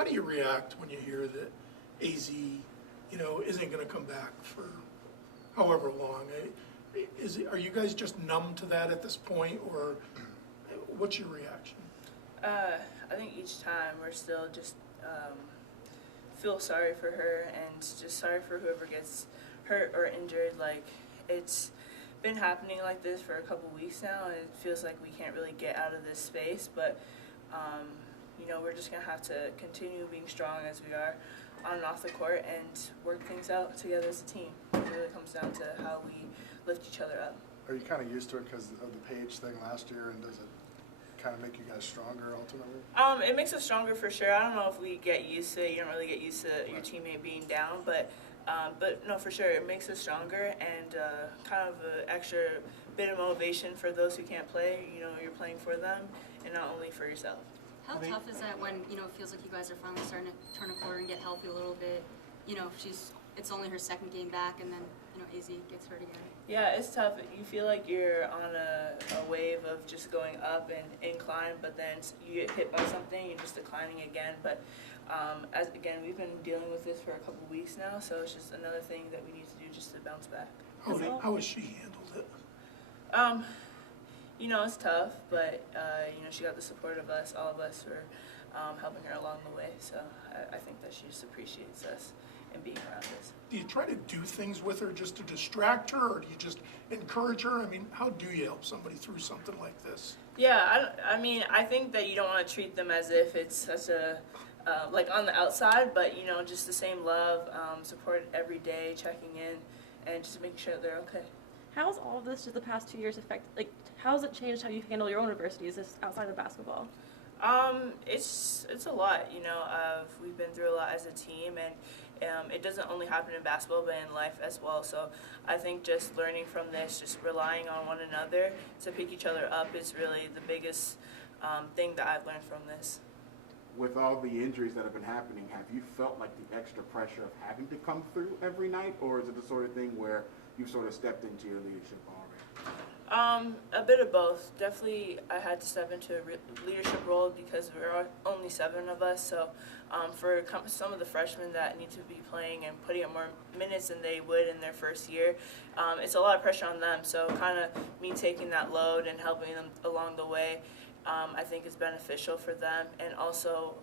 how do you react when you hear that AZ, isn't going to come back for however long? Are you guys just numb to that at this point, or what's your reaction? I think each time we're still just feel sorry for her and just sorry for whoever gets hurt or injured. Like, it's been happening like this for a couple weeks now, and it feels like we can't really get out of this space, but we're just going to have to continue being strong as we are on and off the court and work things out together as a team. It really comes down to how we lift each other up. Are you kind of used to it because of the Page thing last year, and does it kind of make you guys stronger ultimately? It makes us stronger for sure. I don't know if we get used to it. You don't really get used to your teammate being down, but no, for sure, it makes us stronger and kind of an extra bit of motivation for those who can't play. You're playing for them and not only for yourself. How tough is that when, it feels like you guys are finally starting to turn a corner and get healthy a little bit? It's only her second game back, and then, AZ gets hurt again. Yeah, it's tough. You feel like you're on a wave of just going up and incline, but then you get hit by something, you're just declining again. But we've been dealing with this for a couple weeks now, so it's just another thing that we need to do just to bounce back. How has she handled it? It's tough, but she got the support of us, all of us, for helping her along the way. So I think that she just appreciates us and being around us. Do you try to do things with her just to distract her, or do you just encourage her? I mean, how do you help somebody through something like this? Yeah, I think that you don't want to treat them as if it's such a like on the outside, but just the same love, support every day, checking in, and just making sure they're okay. How's all of this, just the past 2 years, how has it changed how you handle your own adversities outside of basketball? It's a lot, we've been through a lot as a team, and it doesn't only happen in basketball, but in life as well. So I think just learning from this, just relying on one another to pick each other up is really the biggest thing that I've learned from this. With all the injuries that have been happening, have you felt like the extra pressure of having to come through every night, or is it the sort of thing where you've sort of stepped into your leadership already? A bit of both. Definitely, I had to step into a leadership role because there are only 7 of us. So for some of the freshmen that need to be playing and putting up more minutes than they would in their first year, it's a lot of pressure on them. So kind of me taking that load and helping them along the way, I think is beneficial for them. And also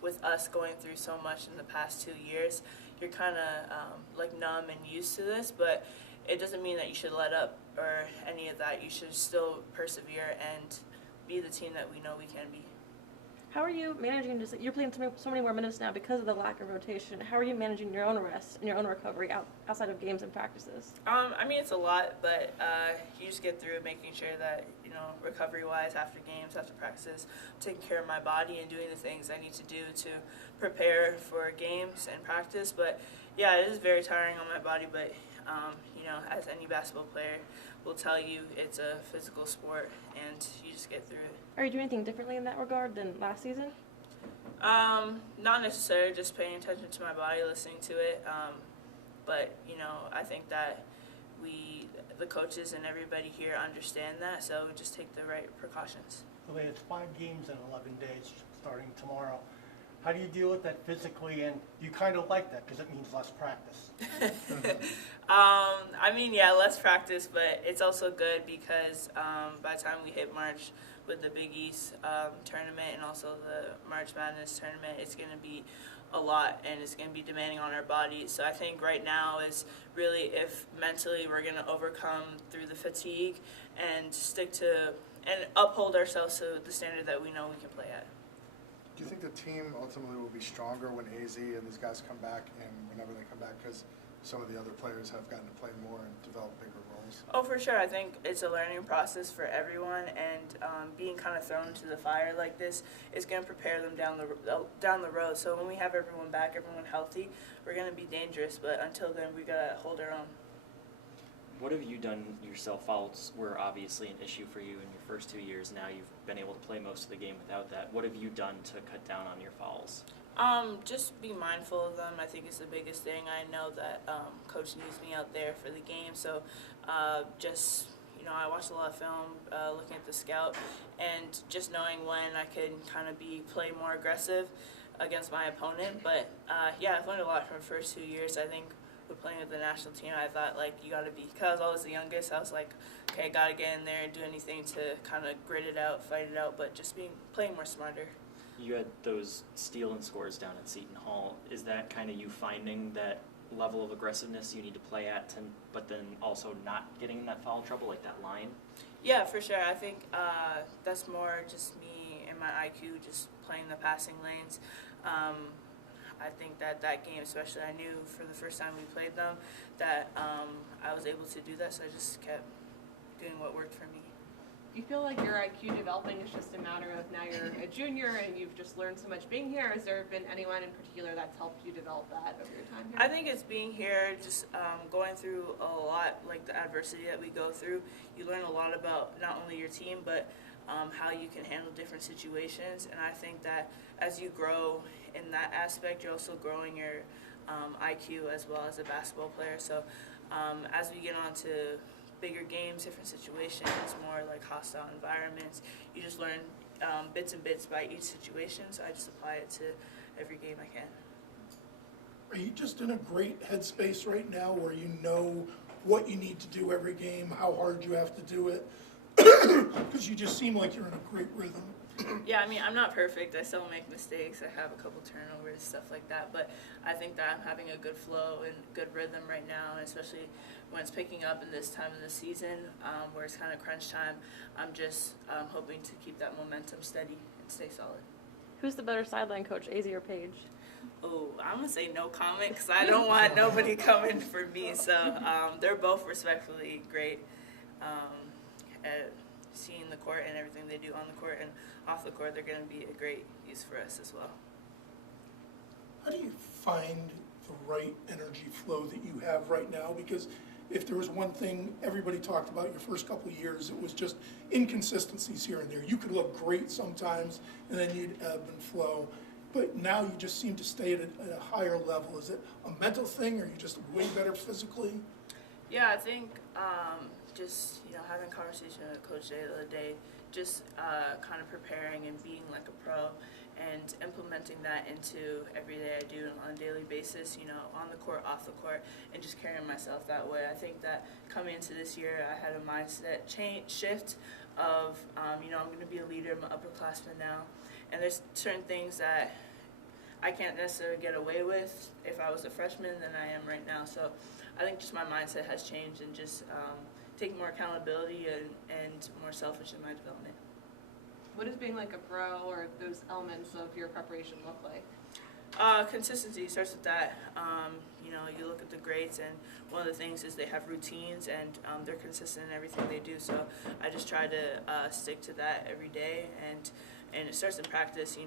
with us going through so much in the past 2 years, you're kind of numb and used to this, but it doesn't mean that you should let up or any of that. You should still persevere and be the team that we know we can be. How are you managing, you're playing so many more minutes now because of the lack of rotation. How are you managing your own rest and your own recovery outside of games and practices? It's a lot, but you just get through it, making sure that, recovery-wise, after games, after practices, I'm taking care of my body and doing the things I need to do to prepare for games and practice. But yeah, it is very tiring on my body, but as any basketball player will tell you, it's a physical sport, and you just get through it. Are you doing anything differently in that regard than last season? Not necessarily, just paying attention to my body, listening to it. But, I think that the coaches and everybody here understand that, so we just take the right precautions. Well, it's 5 games in 11 days starting tomorrow. How do you deal with that physically, and you kind of like that because it means less practice? Less practice, but it's also good because by the time we hit March with the Big East tournament and also the March Madness tournament, it's going to be a lot, and it's going to be demanding on our bodies. So I think right now is really if mentally we're going to overcome through the fatigue and stick to and uphold ourselves to the standard that we know we can play at. Do you think the team ultimately will be stronger when AZ and these guys come back, and whenever they come back, because some of the other players have gotten to play more and develop bigger roles? Oh, for sure. I think it's a learning process for everyone, and being kind of thrown into the fire like this is going to prepare them down the road. So when we have everyone back, everyone healthy, we're going to be dangerous. But until then, we got to hold our own. What have you done yourself? Fouls were obviously an issue for you in your first 2 years. Now you've been able to play most of the game without that. What have you done to cut down on your fouls? Just be mindful of them, I think, is the biggest thing. I know that Coach needs me out there for the game, so I watched a lot of film, looking at the scout, and just knowing when I could kind of play more aggressive against my opponent. But yeah, I've learned a lot from the first 2 years. I think with playing with the national team, I thought like you got to be, because I was the youngest, I was like, okay, got to get in there and do anything to kind of grit it out, fight it out, but just playing more smarter. You had those steal-in scores down at Seton Hall. Is that kind of you finding that level of aggressiveness you need to play at, but then also not getting in that foul trouble, like that line? Yeah, for sure. I think that's more just me and my IQ, just playing the passing lanes. I think that game, especially, I knew for the first time we played them that I was able to do that, so I just kept doing what worked for me. Do you feel like your IQ developing is just a matter of now you're a junior and you've just learned so much being here? Has there been anyone in particular that's helped you develop that over your time here? I think it's being here, just going through a lot, like the adversity that we go through. You learn a lot about not only your team, but how you can handle different situations. And I think that as you grow in that aspect, you're also growing your IQ as well as a basketball player. So as we get on to bigger games, different situations, more like hostile environments, you just learn bits and bits by each situation, so I just apply it to every game I can. Are you just in a great headspace right now where you know what you need to do every game, how hard you have to do it? Because you just seem like you're in a great rhythm. Yeah, I mean, I'm not perfect. I still make mistakes. I have a couple turnovers, stuff like that. But I think that I'm having a good flow and good rhythm right now, and especially when it's picking up in this time of the season where it's kind of crunch time. I'm just hoping to keep that momentum steady and stay solid. Who's the better sideline coach, Azzi or Paige? Oh, I'm going to say no comment because I don't want nobody coming for me. So they're both respectfully great at seeing the court and everything they do on the court, and off the court they're going to be a great use for us as well. How do you find the right energy flow that you have right now? Because if there was one thing everybody talked about your first couple of years, it was just inconsistencies here and there. You could look great sometimes, and then you'd ebb and flow. But now you just seem to stay at a higher level. Is it a mental thing, or are you just way better physically? Yeah, I think just having a conversation with Coach Day the other day, just kind of preparing and being like a pro, and implementing that into every day I do on a daily basis, on the court, off the court, and just carrying myself that way. I think that coming into this year, I had a mindset shift of, I'm going to be a leader, I'm an upperclassman now, and there's certain things that I can't necessarily get away with if I was a freshman than I am right now. So I think just my mindset has changed, and just taking more accountability and more selfish in my development. What does being like a pro or those elements of your preparation look like? Consistency starts with that. You look at the greats, and one of the things is they have routines, and they're consistent in everything they do. So I just try to stick to that every day, and it starts in practice.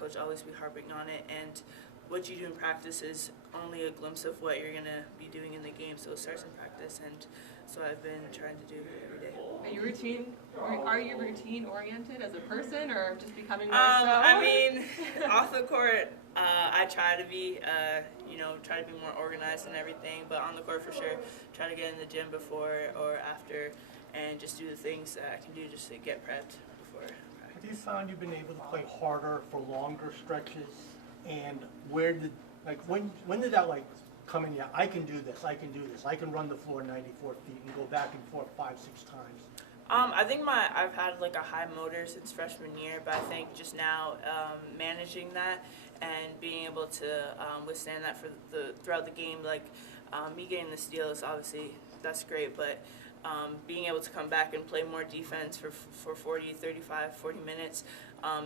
Coach always be harping on it, and what you do in practice is only a glimpse of what you're gonna be doing in the game. So it starts in practice, and so I've been trying to do it every day. Are you routine oriented as a person, or just becoming more so? I mean, off the court, I try to be, try to be more organized and everything. But on the court, for sure, try to get in the gym before or after, and just do the things that I can do just to get prepped before practice. Have you found you've been able to play harder for longer stretches? And when did that come in? Yeah, I can do this. I can run the floor 94 feet and go back and forth 5-6 times. I think I've had a high motor since freshman year, but I think just now managing that and being able to withstand that throughout the game, me getting the steal is obviously, that's great, but being able to come back and play more defense for 40, 35, 40 minutes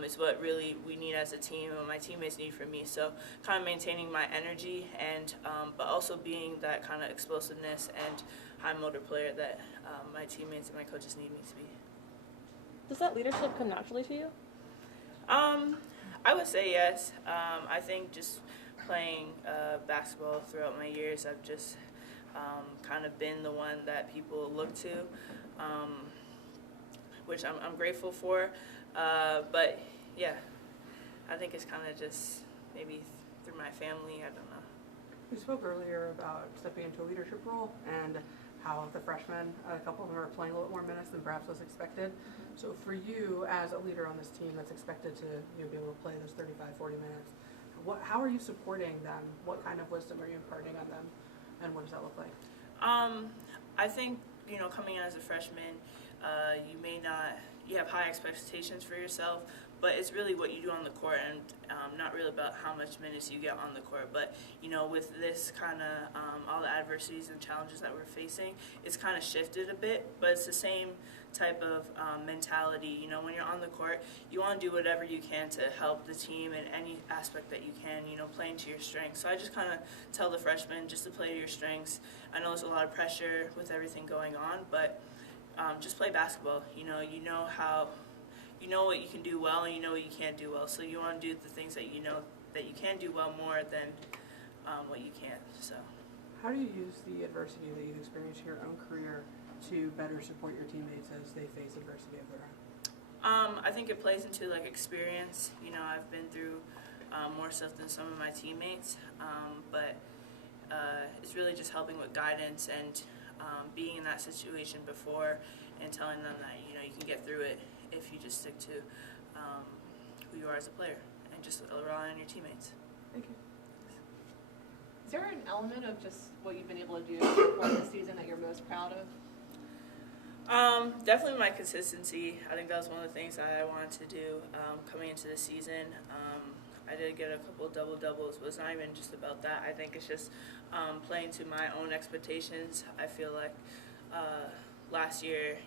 is what really we need as a team, and my teammates need from me. So kind of maintaining my energy, and but also being that kind of explosiveness and high motor player that my teammates and my coaches need me to be. Does that leadership come naturally to you? I would say yes. I think just playing basketball throughout my years, I've just kind of been the one that people look to, which I'm grateful for. But yeah, I think it's kind of just maybe through my family, I don't know. We spoke earlier about stepping into a leadership role and how the freshmen, a couple of them are playing a little bit more minutes than perhaps was expected. So for you as a leader on this team that's expected to be able to play those 35, 40 minutes, how are you supporting them? What kind of wisdom are you imparting on them, and what does that look like? I think, coming in as a freshman, you have high expectations for yourself, but it's really what you do on the court, and not really about how much minutes you get on the court. But, with this kind of, all the adversities and challenges that we're facing, it's kind of shifted a bit, but it's the same type of mentality. When you're on the court, you want to do whatever you can to help the team in any aspect that you can, playing to your strengths. So I just kind of tell the freshmen just to play to your strengths. I know there's a lot of pressure with everything going on, but just play basketball. You know what you can do well, and you know what you can't do well. So you want to do the things that you know that you can do well more than what you can't. So How do you use the adversity that you've experienced in your own career to better support your teammates as they face adversity of their own? I think it plays into experience. I've been through more stuff than some of my teammates, but it's really just helping with guidance and being in that situation before and telling them that you can get through it if you just stick to who you are as a player and just rely on your teammates. Thank you. Is there an element of just what you've been able to do for this season that you're most proud of? Definitely my consistency. I think that was one of the things that I wanted to do coming into the season. I did get a couple of double-doubles, but it's not even just about that. I think it's just playing to my own expectations. I feel like last year,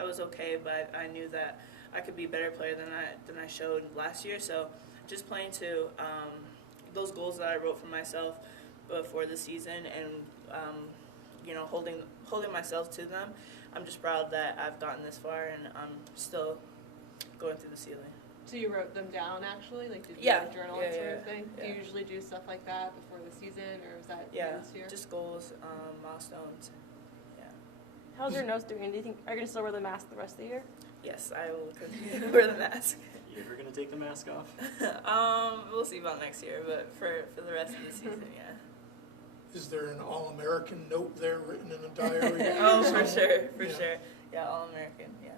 I was okay, but I knew that I could be a better player than I showed last year. So just playing to those goals that I wrote for myself before the season and, holding myself to them. I'm just proud that I've gotten this far, and I'm still going through the ceiling. So you wrote them down, actually? Like, did you Yeah. write a journal and sort of thing? Do you usually do stuff like that before the season, or is that this year? Just goals, milestones. Yeah. How's your nose doing? Are you going to still wear the mask the rest of the year? Yes, I will continue to wear the mask. You ever gonna take the mask off? We'll see about next year, but for the rest of the season, yeah. Is there an All-American note there written in a diary? Oh, for sure. Yeah, All-American, yeah.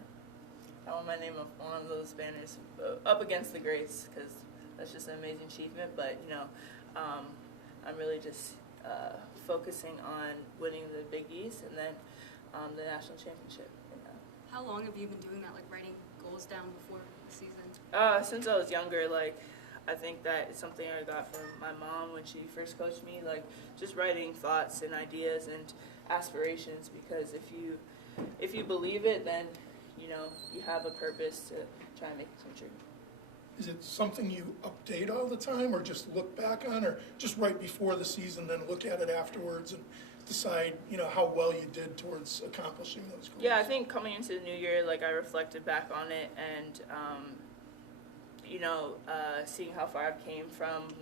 I want my name up on one of those banners up against the greats, because that's just an amazing achievement. But, I'm really just focusing on winning the Big East and then the national championship. How long have you been doing that, like writing goals down before the season? Since I was younger, I think that it's something I got from my mom when she first coached me, just writing thoughts and ideas and aspirations, because if you believe it, then you have a purpose to try and make it come true. Is it something you update all the time, or just look back on, or just right before the season, then look at it afterwards and decide, how well you did towards accomplishing those goals? Yeah, I think coming into the new year, I reflected back on it and, seeing how far I came from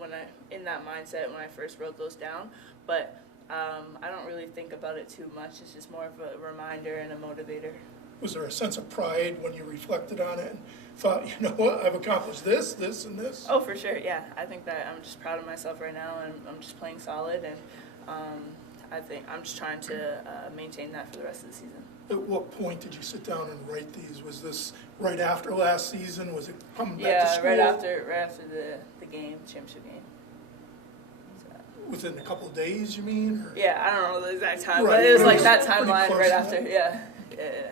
in that mindset when I first wrote those down. But I don't really think about it too much. It's just more of a reminder and a motivator. Was there a sense of pride when you reflected on it and thought, what, I've accomplished this, this, and this? Oh, for sure, yeah. I think that I'm just proud of myself right now, and I'm just playing solid, and I think I'm just trying to maintain that for the rest of the season. At what point did you sit down and write these? Was this right after last season? Was it coming back to Yeah, school? right after the game, championship game. So. Within a couple of days, you mean? Or? Yeah, I don't know the exact time, Right, but it was but like it that was pretty timeline close right to after. that. Yeah.